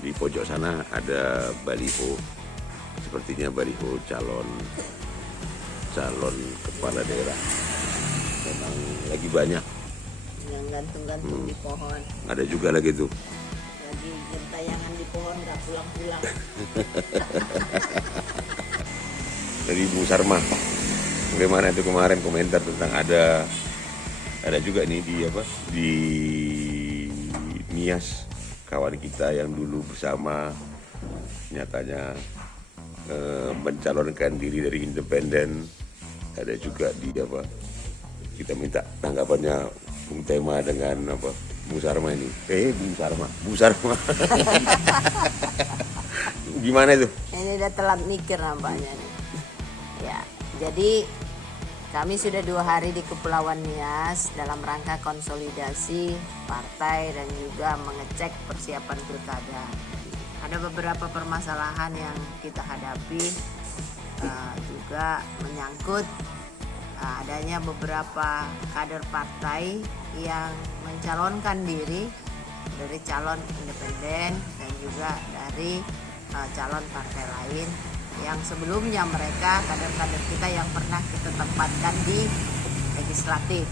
Di pojok sana ada baliho, sepertinya baliho calon kepala daerah. Memang lagi banyak. Yang gantung-gantung di pohon. Ada juga lagi tuh. Lagi gentayangan di pohon nggak pulang-pulang. Dari Bu Sarma, bagaimana itu kemarin komentar tentang ada juga nih di Nias, kawan kita yang dulu bersama nyatanya mencalonkan diri dari independen. Ada juga di kita minta tanggapannya Bung Tema dengan Bu Sarma ini. Bu Sarma. Gimana itu? Ini udah telat mikir nampaknya nih. Ya, jadi kami sudah 2 hari di Kepulauan Nias dalam rangka konsolidasi partai dan juga mengecek persiapan pilkada. Ada beberapa permasalahan yang kita hadapi, juga menyangkut adanya beberapa kader partai yang mencalonkan diri dari calon independen dan juga dari calon partai lain yang sebelumnya mereka kader-kader kita yang pernah kita tempatkan di legislatif.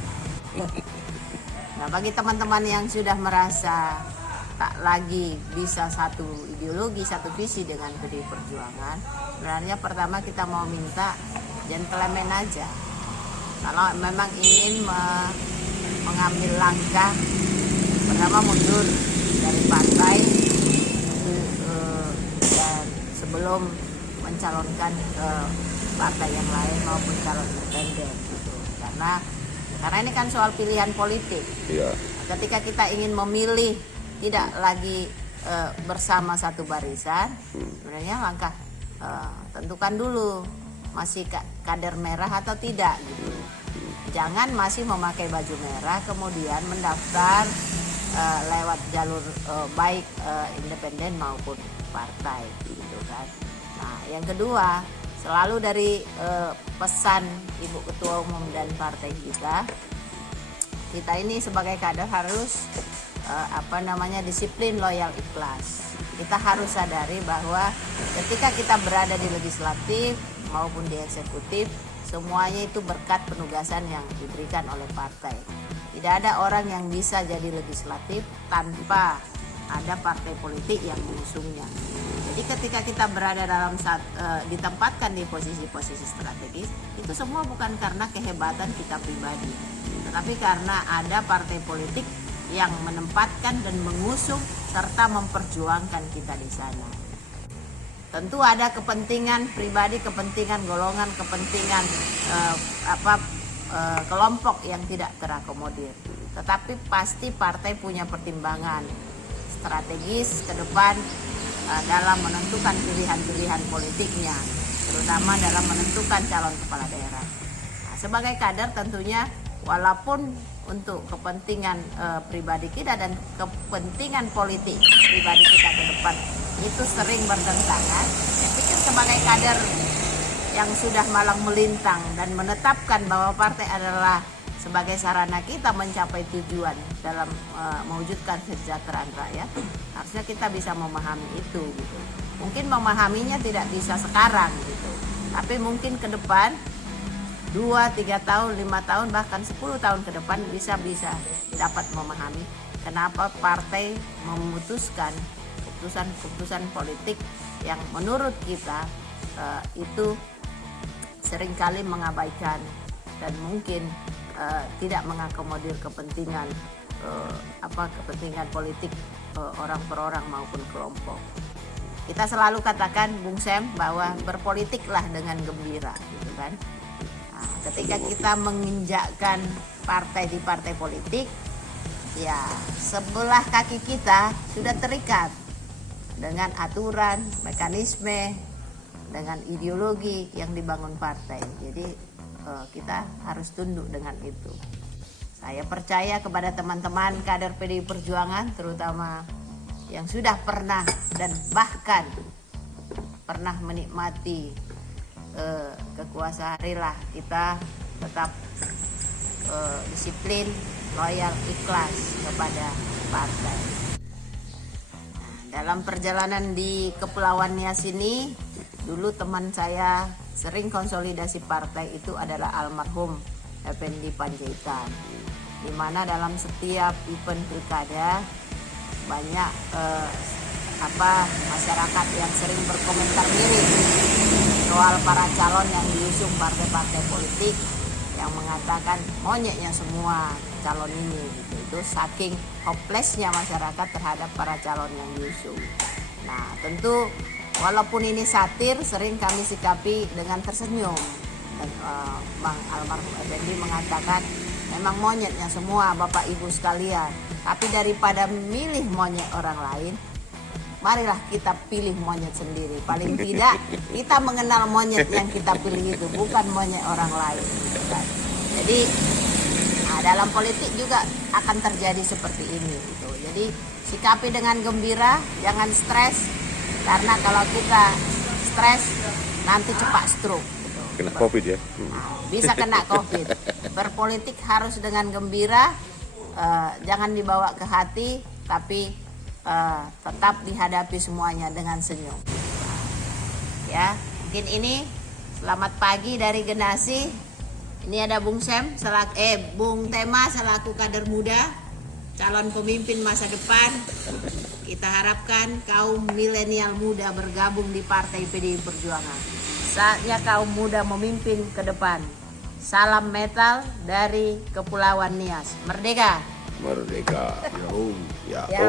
Nah, bagi teman-teman yang sudah merasa tak lagi bisa satu ideologi, satu visi dengan PDI Perjuangan, sebenarnya pertama kita mau minta gentleman aja. Kalau memang ingin mengambil langkah, pertama mundur dari partai dan sebelum mencalonkan ke partai yang lain maupun calon independen gitu. Karena ini kan soal pilihan politik. Iya. Ketika kita ingin memilih tidak lagi bersama satu barisan, sebenarnya langkah tentukan dulu masih kader merah atau tidak gitu. Jangan masih memakai baju merah kemudian mendaftar lewat jalur baik independen maupun partai gitu kan. Nah, yang kedua, selalu dari pesan Ibu Ketua Umum dan partai kita ini sebagai kader harus disiplin, loyal, ikhlas. Kita harus sadari bahwa ketika kita berada di legislatif maupun di eksekutif, semuanya itu berkat penugasan yang diberikan oleh partai. Tidak ada orang yang bisa jadi legislatif tanpa ada partai politik yang mengusungnya. Jadi ketika kita berada ditempatkan di posisi-posisi strategis, itu semua bukan karena kehebatan kita pribadi, tetapi karena ada partai politik yang menempatkan dan mengusung serta memperjuangkan kita di sana. Tentu ada kepentingan pribadi, kepentingan golongan, kepentingan kelompok yang tidak terakomodir. Tetapi pasti partai punya pertimbangan strategis ke depan dalam menentukan pilihan-pilihan politiknya, terutama dalam menentukan calon kepala daerah. Nah, sebagai kader tentunya walaupun untuk kepentingan pribadi kita dan kepentingan politik pribadi kita ke depan itu sering bertentangan, saya pikir sebagai kader yang sudah malang melintang dan menetapkan bahwa partai adalah sebagai sarana kita mencapai tujuan dalam mewujudkan kesejahteraan rakyat, harusnya kita bisa memahami itu gitu. Mungkin memahaminya tidak bisa sekarang gitu, tapi mungkin ke depan 2, 3 tahun, 5 tahun, bahkan 10 tahun ke depan bisa dapat memahami kenapa partai memutuskan keputusan politik yang menurut kita itu seringkali mengabaikan dan mungkin tidak mengakomodir kepentingan kepentingan politik orang per orang maupun kelompok. Kita selalu katakan Bung Sam bahwa berpolitiklah dengan gembira gitu kan. Nah, ketika kita menginjakkan partai di partai politik, ya sebelah kaki kita sudah terikat dengan aturan, mekanisme, dengan ideologi yang dibangun partai. Jadi kita harus tunduk dengan itu. Saya percaya kepada teman-teman kader PDI Perjuangan, terutama yang sudah pernah dan bahkan pernah menikmati kekuasaan. Marilah kita tetap disiplin, loyal, ikhlas kepada partai. Nah, dalam perjalanan di Kepulauan Nias ini, dulu teman saya sering konsolidasi partai itu adalah almarhum Effendi Panjaitan, di mana dalam setiap event pilkada banyak masyarakat yang sering berkomentar miring soal para calon yang diusung partai-partai politik, yang mengatakan monyetnya semua calon ini gitu. Itu saking hopelessnya masyarakat terhadap para calon yang diusung. Nah, tentu walaupun ini satir, sering kami sikapi dengan tersenyum. Dan Bang almarhum Effendi mengatakan memang monyetnya semua Bapak Ibu sekalian, tapi daripada milih monyet orang lain, marilah kita pilih monyet sendiri. Paling tidak kita mengenal monyet yang kita pilih itu, bukan monyet orang lain. Jadi dalam politik juga akan terjadi seperti ini gitu. Jadi sikapi dengan gembira, jangan stres, karena kalau kita stres nanti cepat stroke gitu. Kena COVID ya. Bisa kena COVID. Berpolitik harus dengan gembira, jangan dibawa ke hati, tapi tetap dihadapi semuanya dengan senyum. Ya, mungkin ini selamat pagi dari Genasi. Ini ada Bung Bung Tema selaku kader muda, calon pemimpin masa depan. Kita harapkan kaum milenial muda bergabung di Partai PDI Perjuangan. Saatnya kaum muda memimpin ke depan. Salam metal dari Kepulauan Nias. Merdeka. Merdeka. Ya. Ya.